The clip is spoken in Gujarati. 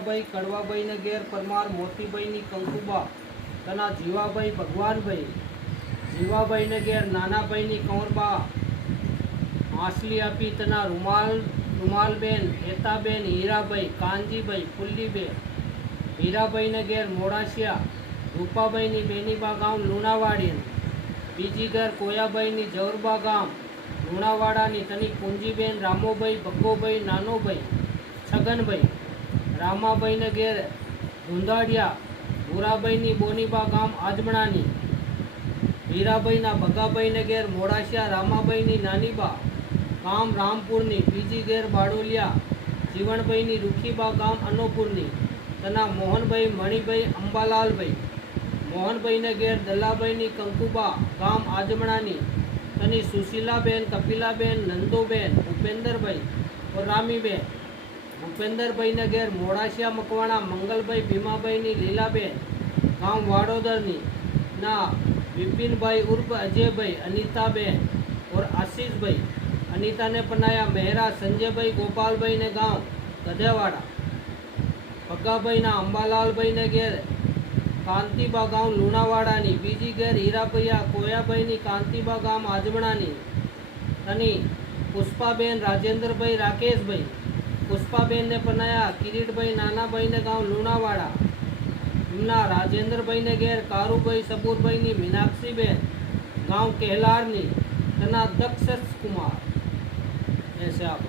ભાઈ કડવાભાઈ ને ઘેર પરમાર મોતીભાઈ ની કંકુબા તના જીવાભાઈ ભગવાનભાઈ, જીવાભાઈ ને ઘેર નાનાભાઈ ની કંવરબા હાંસલી આપી તના રૂમાલબેન, હેતાબેન, હીરાભાઈ, કાનજીભાઈ, ફુલ્લીબેન, હીરાભાઈ ને ઘેર મોડાસિયા રૂપાભાઈ ની બેનીબા ગામ લુણાવાડી, બીજી ઘર કોયાભાઈ ની જવરબા ગામ લુણાવાડાની તની પૂંજીબેન, રામોભાઈ, ભગ્ગોભાઈ, નાનોભાઈ, છગનભાઈ, રામાભાઈ ને ઘેર ધુંધાડિયા, ભૂરાભાઈ ની બોનીબા ગામ આજમણાની, હીરાભાઈ ના ભગાભાઈ ને ઘેર મોડાસિયા, રામાભાઈ ની નાનીબા ગામ રામપુરની, બીજી ઘેર બાડોલિયા, જીવણભાઈ ની રૂખીબા ગામ અનોપુરની, તના મોહનભાઈ, મણિભાઈ, અંબાલાલભાઈ, મોહનભાઈ ને ઘેર દલાભાઈ ની કંકુબા ગામ આજમણાની, તની સુશીલાબેન, કપિલાબેન, નંદોબેન, ભૂપેન્દ્રભાઈ और રામીબેન, ભૂપેન્દ્રભાઈ ને ઘેર મોડાસિયા મકવાણા, મંગલભાઈ, ભીમાભાઈ ની લીલાબેન ગામ વાડોદરની ના, વિપિનભાઈ ઉર્ફ અજયભાઈ, અનિતાબેન और आशीषभाई, अनीता ने पनाया मेहरा, संजयभाई, गोपालभाई ने गांव गधेवाड़ा, भग्गाभाई ना अंबालालभाई ने घेर कांतीबा गांव लूणावाड़ा, बीजी घेर हीराभैया कोयाभाई नी कांतीबा गाम आजमणानी, तनी पुष्पाबेन, राजेंद्रभाई, राकेशभाई, पुष्पाबेन ने पनाया किरीटभाई नानाभाई ने गांव लूणावाड़ा, एमना राजेंद्रभाई ने घेर कारूभाई, सबूरभाई नी मीनाक्षीबेन गांव केहलारनी, तना दक्षस कुमार ऐसे आप